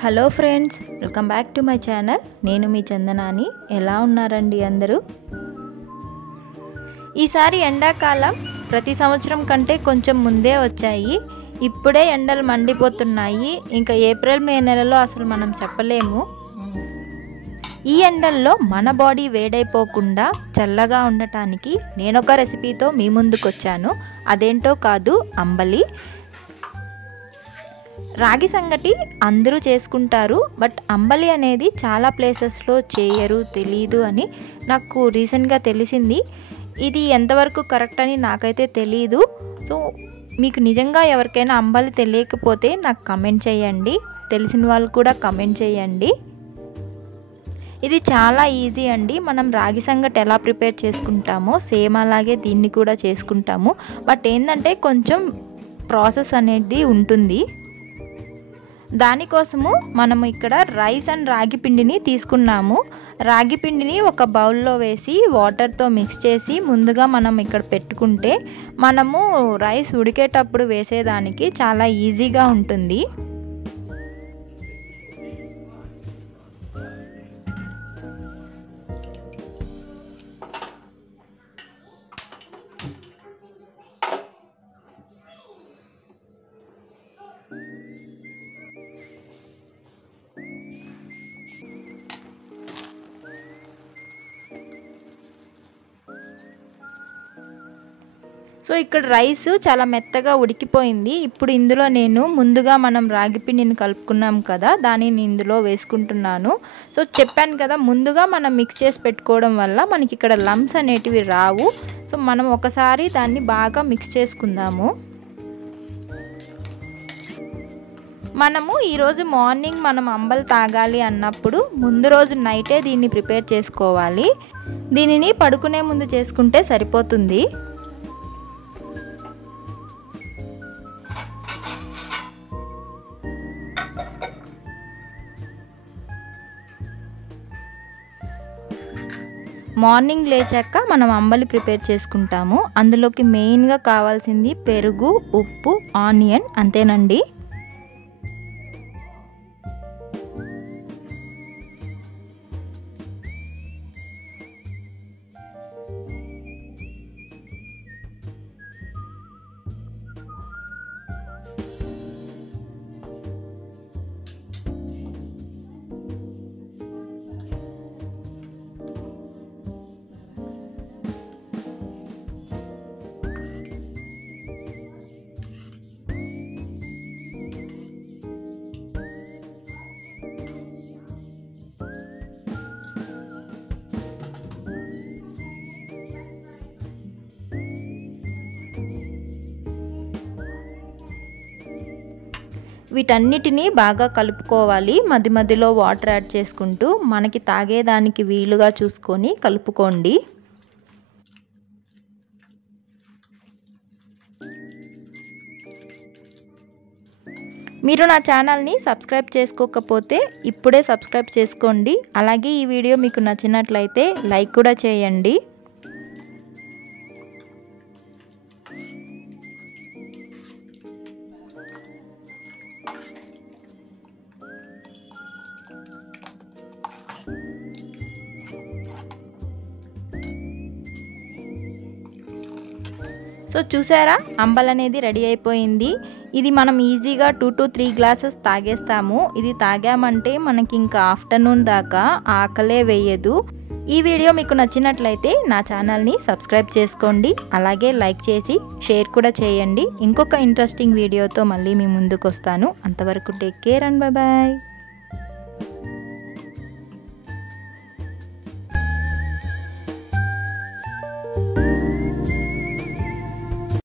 Hello friends, welcome back to my channel. నేను మీ చందనాని. ఎలా ఉన్నారండి అందరూ? ఈసారి ఎండాకాలం ప్రతి సంవత్సరం కంటే కొంచెం ముందే వచ్చాయి. ఇప్పుడే ఎండలు మండిపోతున్నాయి. ఇంకా ఏప్రిల్ మే నెలలో అసలు మనం చెప్పలేము. ఈ ఎండల్లో మన బాడీ వేడైపోకుండా చల్లగా ఉండటానికి నేను ఒక రెసిపీతో మీ ముందుకు వచ్చాను. అదేంటో కాదు, అంబలి. రాగి సంగటి అందరూ చేసుకుంటారు, బట్ అంబలి అనేది చాలా ప్లేసెస్లో చేయరు, తెలీదు అని నాకు రీసెంట్గా తెలిసింది. ఇది ఎంతవరకు కరెక్ట్ అని నాకైతే తెలీదు. సో మీకు నిజంగా ఎవరికైనా అంబలి తెలియకపోతే నాకు కమెంట్ చేయండి, తెలిసిన వాళ్ళు కూడా కమెంట్ చేయండి. ఇది చాలా ఈజీ అండి. మనం రాగి సంగటి ఎలా ప్రిపేర్ చేసుకుంటామో సేమ్ అలాగే దీన్ని కూడా చేసుకుంటాము. బట్ ఏంటంటే కొంచెం ప్రాసెస్ అనేది ఉంటుంది. దానికోసము మనము ఇక్కడ రైస్ అండ్ రాగి పిండిని తీసుకున్నాము. రాగి పిండిని ఒక బౌల్లో వేసి వాటర్తో మిక్స్ చేసి ముందుగా మనం ఇక్కడ పెట్టుకుంటే మనము రైస్ ఉడికేటప్పుడు వేసేదానికి చాలా ఈజీగా ఉంటుంది. సో ఇక్కడ రైస్ చాలా మెత్తగా ఉడికిపోయింది. ఇప్పుడు ఇందులో నేను ముందుగా మనం రాగి పిండిని కలుపుకున్నాం కదా, దానిని ఇందులో వేసుకుంటున్నాను. సో చెప్పాను కదా, ముందుగా మనం మిక్స్ చేసి పెట్టుకోవడం వల్ల మనకి ఇక్కడ లంప్స్ అనేటివి రావు. సో మనం ఒకసారి దాన్ని బాగా మిక్స్ చేసుకుందాము. మనము ఈరోజు మార్నింగ్ మనం అంబలి తాగాలి అన్నప్పుడు ముందు రోజు నైటే దీన్ని ప్రిపేర్ చేసుకోవాలి. దీనిని పడుకునే ముందు చేసుకుంటే సరిపోతుంది. మార్నింగ్ లేచాక మనం అంబలి ప్రిపేర్ చేసుకుంటాము. అందులోకి మెయిన్గా కావాల్సింది పెరుగు, ఉప్పు, ఆనియన్, అంతేనండి. వీటన్నిటినీ బాగా కలుపుకోవాలి. మధ్య మధ్యలో వాటర్ యాడ్ చేసుకుంటూ మనకి తాగేదానికి వీలుగా చూసుకొని కలుపుకోండి. మీరు నా ఛానల్ని సబ్స్క్రైబ్ చేసుకోకపోతే ఇప్పుడే సబ్స్క్రైబ్ చేసుకోండి. అలాగే ఈ వీడియో మీకు నచ్చినట్లయితే లైక్ కూడా చేయండి. సో చూసారా, అంబలి అనేది రెడీ అయిపోయింది. ఇది మనం ఈజీగా 2 to 3 గ్లాసెస్ తాగేస్తాము. ఇది తాగామంటే మనకి ఇంకా ఆఫ్టర్నూన్ దాకా ఆకలే వేయదు. ఈ వీడియో మీకు నచ్చినట్లయితే నా ఛానల్ని సబ్స్క్రైబ్ చేసుకోండి. అలాగే లైక్ చేసి షేర్ కూడా చేయండి. ఇంకొక ఇంట్రెస్టింగ్ వీడియోతో మళ్ళీ మీ ముందుకు వస్తాను. అంతవరకు take care and bye bye.